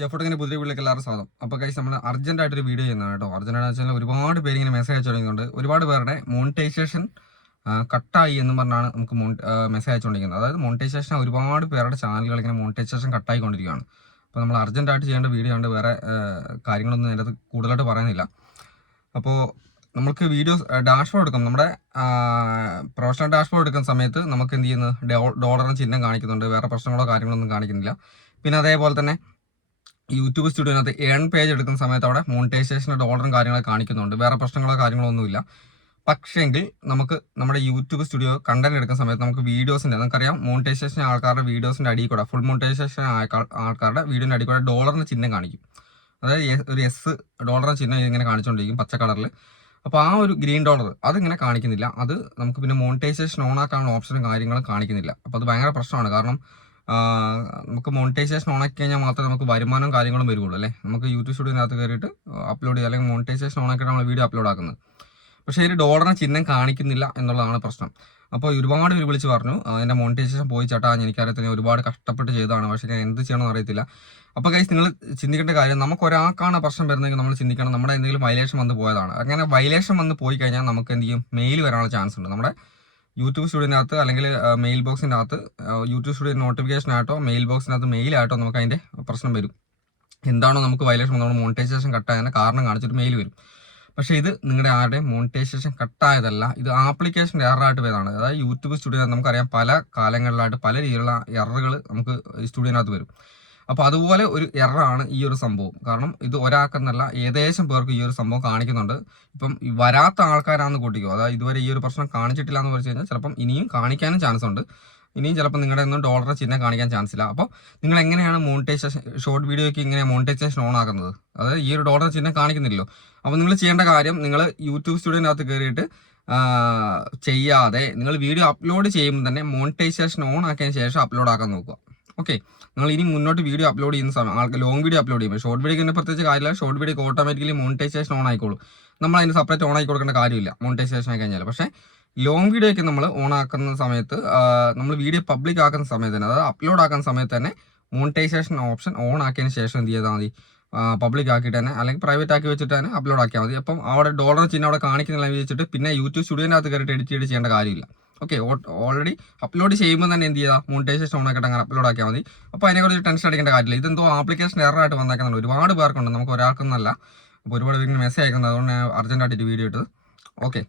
ജഫോട്ടിങ്ങനെ പുതിയ വീട്ടിലേക്ക് എല്ലാവരും സ്വാഗതം. അപ്പോൾ കൈസ് നമ്മൾ അർജന്റായിട്ടൊരു വീഡിയോ ചെയ്യുന്നതാണ് കേട്ടോ. അർജന്റാണെന്ന് വെച്ചാൽ ഒരുപാട് പേര് ഇങ്ങനെ മെസ്സേജ് അയച്ചുകൊണ്ടിരിക്കുന്നുണ്ട്. ഒരുപാട് പേരുടെ മോണിറ്റൈസേഷൻ കട്ടായി എന്ന് പറഞ്ഞാണ് നമുക്ക് മെസ്സേജ് അയച്ചുകൊണ്ടിരിക്കുന്നത്. അതായത് മോണിറ്റൈസേഷൻ ഒരുപാട് പേരുടെ ചാനലുകൾ ഇങ്ങനെ മോണിറ്റൈസേഷൻ കട്ടായിക്കൊണ്ടിരിക്കുകയാണ്. അപ്പോൾ നമ്മൾ അർജന്റായിട്ട് ചെയ്യേണ്ട വീഡിയോ ഉണ്ട്. വേറെ കാര്യങ്ങളൊന്നും അതിനകത്ത് കൂടുതലായിട്ട് പറയുന്നില്ല. അപ്പോൾ നമുക്ക് വീഡിയോസ് ഡാഷ്ബോർഡ് എടുക്കാം. നമ്മുടെ പ്രൊഫഷണൽ ഡാഷ്ബോർഡ് എടുക്കുന്ന സമയത്ത് നമുക്ക് എന്ത് ചെയ്യുന്നത്, ഡോളറിന് ചിഹ്നം കാണിക്കുന്നുണ്ട്. വേറെ പ്രശ്നങ്ങളോ കാര്യങ്ങളൊന്നും കാണിക്കുന്നില്ല. പിന്നെ അതേപോലെ തന്നെ യൂട്യൂബ് സ്റ്റുഡിയോനകത്ത് ഏൺ പേജ് എടുക്കുന്ന സമയത്ത് അവിടെ മോണിറ്റൈസേഷൻ്റെ ഡോളറും കാര്യങ്ങളൊക്കെ കാണിക്കുന്നുണ്ട്. വേറെ പ്രശ്നങ്ങളോ കാര്യങ്ങളോ ഒന്നുമില്ല. പക്ഷേങ്കിൽ നമുക്ക് നമ്മുടെ യൂട്യൂബ് സ്റ്റുഡിയോ കണ്ടന്റ് എടുക്കുന്ന സമയത്ത് നമുക്ക് വീഡിയോസിൻ്റെ, നമുക്കറിയാം മോണിറ്റൈസേഷൻ ആൾക്കാരുടെ വീഡിയോസിൻ്റെ അടിയിൽ കൂടെ, ഫുൾ മോണിറ്റൈസേഷൻ ആൾക്കാരുടെ വീഡിയോൻ്റെ അടിയിൽ കൂടെ ഡോളറിന് ചിഹ്നം കാണിക്കും. അതായത് ഒരു ഡോളറിന് ചിഹ്നം ഇങ്ങനെ കാണിച്ചുകൊണ്ടിരിക്കും പച്ച കളറിൽ. അപ്പോൾ ആ ഒരു ഗ്രീൻ ഡോളർ അതിങ്ങനെ കാണിക്കുന്നില്ല. അത് നമുക്ക് പിന്നെ മോണിറ്റൈസേഷൻ ഓൺ ആക്കാനുള്ള ഓപ്ഷനും കാര്യങ്ങളും കാണിക്കുന്നില്ല. അപ്പോൾ അത് ഭയങ്കര പ്രശ്നമാണ്. കാരണം നമുക്ക് മോണിറ്റൈസേഷൻ ഓണാക്കി കഴിഞ്ഞാൽ മാത്രമേ നമുക്ക് വരുമാനവും കാര്യങ്ങളും വരുള്ളൂ അല്ലേ. നമുക്ക് യൂട്യൂബ് സ്റ്റുഡിയോനകത്ത് കയറിയിട്ട് അപ്ലോഡ് ചെയ്യുക, അല്ലെങ്കിൽ മോണിറ്റൈസേഷൻ ഓണാക്കിയിട്ട് നമ്മൾ വീഡിയോ അപ്ലോഡ് ആക്കുന്നത്. പക്ഷേ ഇതിൽ ഡോളറിന് ചിഹ്നം കാണിക്കുന്നില്ല എന്നുള്ളതാണ് പ്രശ്നം. അപ്പോൾ ഒരുപാട് പേര് വിളിച്ച് പറഞ്ഞു എൻ്റെ മോണിറ്റൈസേഷൻ പോയി ചേട്ടാ, എനിക്കറിയത്തില്ല, ഒരുപാട് കഷ്ടപ്പെട്ട് ചെയ്തതാണ്, പക്ഷേ ഞാൻ എന്ത് ചെയ്യണമെന്ന് അറിയത്തില്ല. അപ്പോൾ ഗൈസ് നിങ്ങൾ ചിന്തിക്കേണ്ട കാര്യം, നമുക്ക് ഒരാൾക്കാണ് പ്രശ്നം വരുന്നതെങ്കിൽ നമ്മൾ ചിന്തിക്കണം നമ്മുടെ എന്തെങ്കിലും വയലേഷൻ വന്ന് പോയതാണ്. അങ്ങനെ വയലേഷൻ വന്ന് പോയി കഴിഞ്ഞാൽ നമുക്ക് എന്ത് ചെയ്യും, മെയിൽ വരാനുള്ള ചാൻസ് ഉണ്ട്. നമ്മുടെ യൂട്യൂബ് സ്റ്റുഡിയോനകത്ത് അല്ലെങ്കിൽ മെയിൽ ബോക്സിൻ്റെ അകത്ത്, യൂട്യൂബ് സ്റ്റുഡിയോ നോട്ടിഫിക്കേഷനായിട്ടോ മെയിൽ ബോക്സിനകത്ത് മെയിലായിട്ടോ നമുക്ക് അതിൻ്റെ പ്രശ്നം വരും. എന്താണോ നമുക്ക് വയലേഷൻ വന്നോണ്ട് മോണിറ്റൈസേഷൻ കട്ടായതിൻ്റെ കാരണം കാണിച്ചിട്ട് മെയിൽ വരും. പക്ഷേ ഇത് നിങ്ങളുടെ ആരുടെയും മോണിറ്റൈസേഷൻ കട്ടായതല്ല, ഇത് ആപ്ലിക്കേഷൻ്റെ എററായിട്ട് വരുന്നതാണ്. അതായത് യൂട്യൂബ് സ്റ്റുഡിയോ നമുക്കറിയാം പല കാലങ്ങളിലായിട്ട് പല രീതിയിലുള്ള എററുകൾ നമുക്ക് സ്റ്റുഡിയോനകത്ത് വരും. അപ്പോൾ അതുപോലെ ഒരു എററാണ് ഈ ഒരു സംഭവം. കാരണം ഇത് ഒരാൾക്കെന്നല്ല ഏകദേശം പേർക്ക് ഈ ഒരു സംഭവം കാണിക്കുന്നുണ്ട്. ഇപ്പം വരാത്ത ആൾക്കാരാണെന്ന് കൂട്ടിക്കോ, അതായത് ഇതുവരെ ഈ ഒരു പ്രശ്നം കാണിച്ചിട്ടില്ല എന്ന് പറഞ്ഞു കഴിഞ്ഞാൽ ചിലപ്പം ഇനിയും കാണിക്കാനും ചാൻസ് ഉണ്ട്. ഇനിയും ചിലപ്പോൾ നിങ്ങളുടെ ഒന്നും ഡോളർ ചിഹ്നം കാണിക്കാൻ ചാൻസ് ഇല്ല. അപ്പോൾ നിങ്ങൾ എങ്ങനെയാണ് മോണിറ്റൈസേഷൻ ഷോർട്ട് വീഡിയോയ്ക്ക് ഇങ്ങനെ മോണിറ്റൈസേഷൻ ഓൺ ആക്കുന്നത്? അതായത് ഈ ഒരു ഡോളർ ചിഹ്നം കാണിക്കുന്നില്ലല്ലോ. അപ്പോൾ നിങ്ങൾ ചെയ്യേണ്ട കാര്യം, നിങ്ങൾ യൂട്യൂബ് സ്റ്റുഡിയോനകത്ത് കയറിയിട്ട് ചെയ്യാതെ നിങ്ങൾ വീഡിയോ അപ്ലോഡ് ചെയ്യുമ്പോൾ തന്നെ മോണിറ്റൈസേഷൻ ഓൺ ആക്കിയതിന് ശേഷം അപ്ലോഡ് ആക്കാൻ നോക്കുക. ഓക്കെ, നിങ്ങൾ ഇനി മുന്നോട്ട് വീഡിയോ അപ്ലോഡ് ചെയ്യുന്ന സമയം ആൾക്ക് ലോങ് വീഡിയോ അപ്ലോഡ് ചെയ്യുമ്പോൾ, ഷോർട്ട് വീഡിയോക്ക് തന്നെ പ്രത്യേകിച്ച് കാര്യമില്ല. ഷോർട്ട് വീഡിയോക്ക് ഓട്ടോമാറ്റിക്കലി മോണിറ്റൈസേഷൻ ഓൺ ആയിക്കോളും. നമ്മൾ അതിന് സെപ്പറേറ്റ് ഓൺ ആക്കി കൊടുക്കേണ്ട കാര്യമില്ല മോണിറ്റൈസേഷൻ ആയി കഴിഞ്ഞാൽ. പക്ഷേ ലോങ് വീഡിയോയ്ക്ക് നമ്മൾ ഓൺ ആക്കുന്ന സമയത്ത്, നമ്മൾ വീഡിയോ പബ്ലിക് ആക്കുന്ന സമയത്ത് തന്നെ, അതായത് അപ്ലോഡ് ആക്കുന്ന സമയത്ത് തന്നെ മോണിറ്റൈസേഷൻ ഓപ്ഷൻ ഓൺ ആക്കിയതിന് ശേഷം എന്ത് ചെയ്താൽ മതി, പബ്ലിക് ആക്കിയിട്ട് തന്നെ അല്ലെങ്കിൽ പ്രൈവറ്റ് ആക്കി വെച്ചിട്ട് തന്നെ അപ്ലോഡ് ആക്കിയാൽ മതി. അപ്പം അവിടെ ഡോളർ ചിഹ്നം അവിടെ കാണിക്കുന്നില്ല വെച്ചിട്ട് പിന്നെ യൂട്യൂബ് സ്റ്റുഡിയോനകത്ത് കയറിയിട്ട് എഡിറ്റ് ചെയ്യേണ്ട കാര്യമില്ല. ഓക്കെ, ഓൾറെഡി അപ്ലോഡ് ചെയ്യുമ്പോൾ തന്നെ എന്ത് ചെയ്യുക, മോണിറ്റൈസേഷൻ ഓൺ ആക്കിയിട്ട് അങ്ങനെ അപ്ലോഡ് ആക്കിയാൽ മതി. അപ്പോൾ അതിനെക്കുറിച്ച് ടെൻഷൻ അടിക്കേണ്ട കാര്യമില്ല. ഇതെന്തോ ആപ്ലിക്കേഷൻ എററായിട്ട് വന്നേക്കുന്നുണ്ട്. ഒരുപാട് പേർക്കുണ്ട്, നമുക്ക് ഒരാൾക്കൊന്നല്ല. അപ്പോൾ ഒരുപാട് പേര് മെസ്സേജ് അയക്കുന്നത്. അതുകൊണ്ട് ഞാൻ അർജന്റായിട്ട് വീഡിയോ ഇട്ടത്. ഓക്കെ.